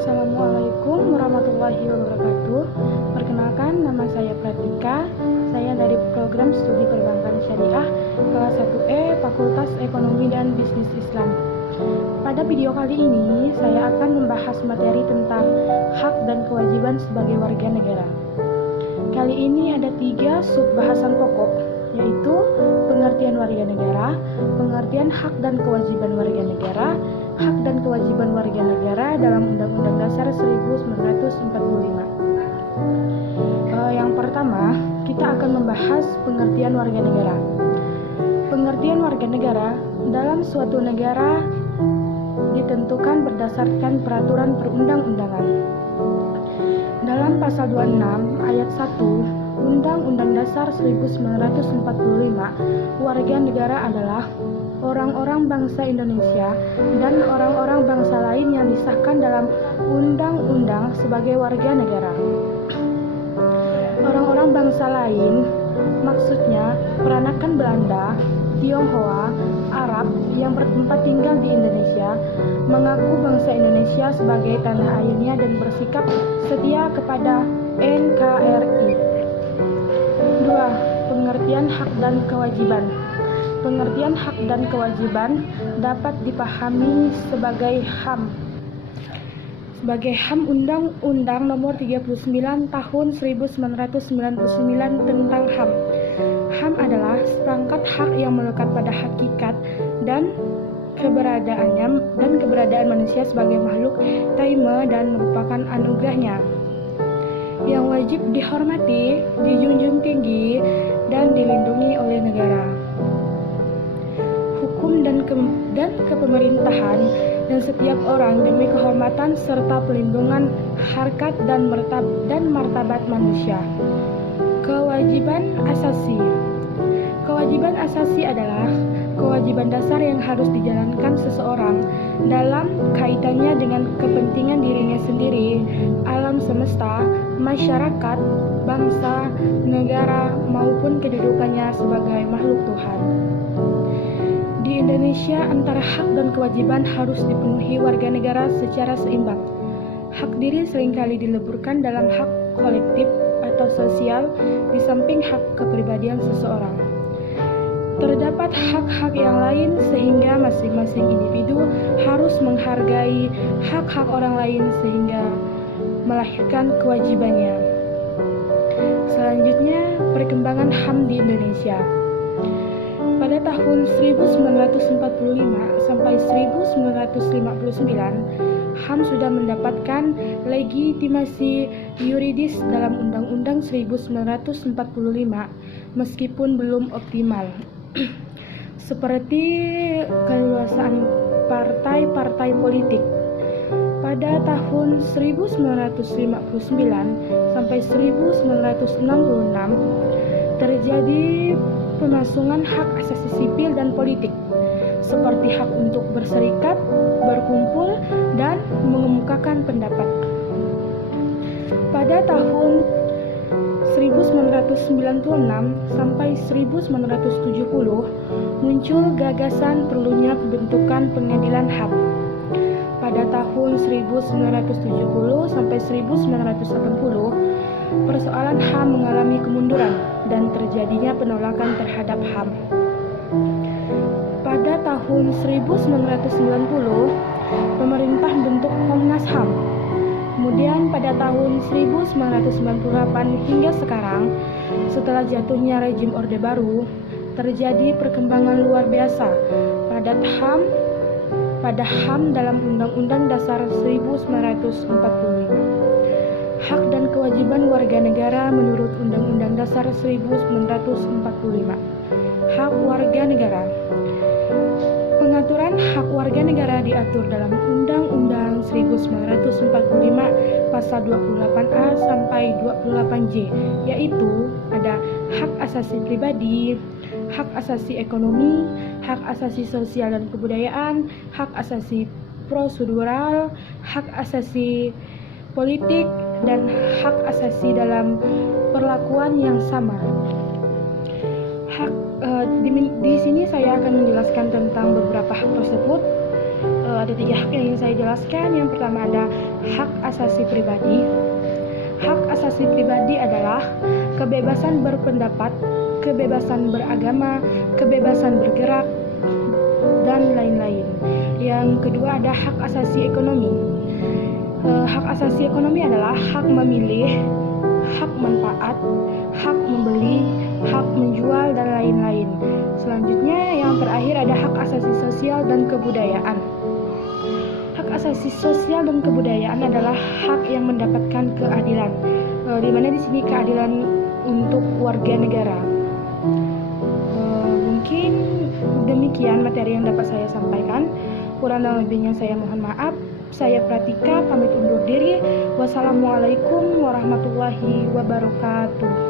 Assalamualaikum warahmatullahi wabarakatuh. Perkenalkan, nama saya Pratika. Saya dari program studi perbankan syariah kelas 1E Fakultas Ekonomi dan Bisnis Islam. Pada video kali ini, saya akan membahas materi tentang hak dan kewajiban sebagai warga negara. Kali ini ada 3 sub-bahasan pokok, yaitu pengertian warga negara, pengertian hak dan kewajiban warga negara, hak dan kewajiban warga negara dalam Undang-Undang Dasar 1945. Yang pertama, kita akan membahas pengertian warga negara. Pengertian warga negara dalam suatu negara ditentukan berdasarkan peraturan perundang-undangan. Dalam pasal 26 ayat 1 Undang-Undang Dasar 1945, warga negara adalah orang-orang bangsa Indonesia dan orang-orang bangsa lain yang disahkan dalam undang-undang sebagai warga negara. Orang-orang bangsa lain maksudnya peranakan Belanda, Tionghoa, Arab yang bertempat tinggal di Indonesia, mengaku bangsa Indonesia sebagai tanah airnya dan bersikap setia kepada NKRI. 2. Pengertian hak dan kewajiban. Pengertian hak dan kewajiban dapat dipahami sebagai HAM. Sebagai HAM Undang-Undang Nomor 39 Tahun 1999 tentang HAM. HAM adalah seperangkat hak yang melekat pada hakikat dan keberadaan manusia sebagai makhluk taima dan merupakan anugerahnya yang wajib dihormati, dijunjung tinggi, dan dilindungi oleh negara. Hukum dan kepemerintahan dan setiap orang demi kehormatan serta pelindungan harkat dan martabat manusia. Kewajiban asasi. Kewajiban asasi adalah kewajiban dasar yang harus dijalankan seseorang dalam kaitannya dengan kepentingan dirinya sendiri, alam semesta, masyarakat, bangsa, negara, maupun kedudukannya sebagai makhluk Tuhan. Di Indonesia, antara hak dan kewajiban harus dipenuhi warga negara secara seimbang. Hak diri seringkali dileburkan dalam hak kolektif atau sosial di samping hak kepribadian seseorang. Terdapat hak-hak yang lain sehingga masing-masing individu harus menghargai hak-hak orang lain sehingga melahirkan kewajibannya. Selanjutnya, perkembangan HAM di Indonesia. Pada tahun 1945 sampai 1959, HAM sudah mendapatkan legitimasi yuridis dalam Undang-Undang 1945 meskipun belum optimal. Seperti keluasan partai-partai politik. Pada tahun 1959 sampai 1966 terjadi pemasungan hak asasi sipil dan politik seperti hak untuk berserikat, berkumpul, dan mengemukakan pendapat. Pada tahun 1996 sampai 1970 muncul gagasan perlunya pembentukan pengadilan HAM. Pada tahun 1970 sampai 1980 persoalan HAM mengalami kemunduran dan terjadinya penolakan terhadap HAM. Pada tahun 1990 pemerintah membentuk Komnas HAM. Kemudian pada tahun 1998 hingga sekarang, setelah jatuhnya rejim Orde Baru, terjadi perkembangan luar biasa pada HAM dalam Undang-Undang Dasar 1945. Hak dan kewajiban warga negara menurut Undang-Undang Dasar 1945. Hak warga negara. Pengaturan hak warga negara diatur dalam Undang-Undang 1945 pasal 28A sampai 28J, yaitu ada hak asasi pribadi, hak asasi ekonomi, hak asasi sosial dan kebudayaan, hak asasi prosedural, hak asasi politik, dan hak asasi dalam perlakuan yang sama. Di sini saya akan menjelaskan tentang beberapa hak tersebut. Ada 3 hak yang ingin saya jelaskan. Yang pertama ada hak asasi pribadi. Hak asasi pribadi adalah kebebasan berpendapat, kebebasan beragama, kebebasan bergerak, dan lain-lain. Yang kedua ada hak asasi ekonomi. Hak asasi ekonomi adalah hak memilih, hak manfaat, hak membeli, hak menjual, dan lain-lain. Selanjutnya yang terakhir ada hak asasi sosial dan kebudayaan. Hak asasi sosial dan kebudayaan adalah hak yang mendapatkan keadilan, di mana di sini keadilan untuk warga negara. Mungkin demikian materi yang dapat saya sampaikan. Kurang dan lebihnya saya mohon maaf. Saya Pratika pamit undur diri. Wassalamualaikum warahmatullahi wabarakatuh.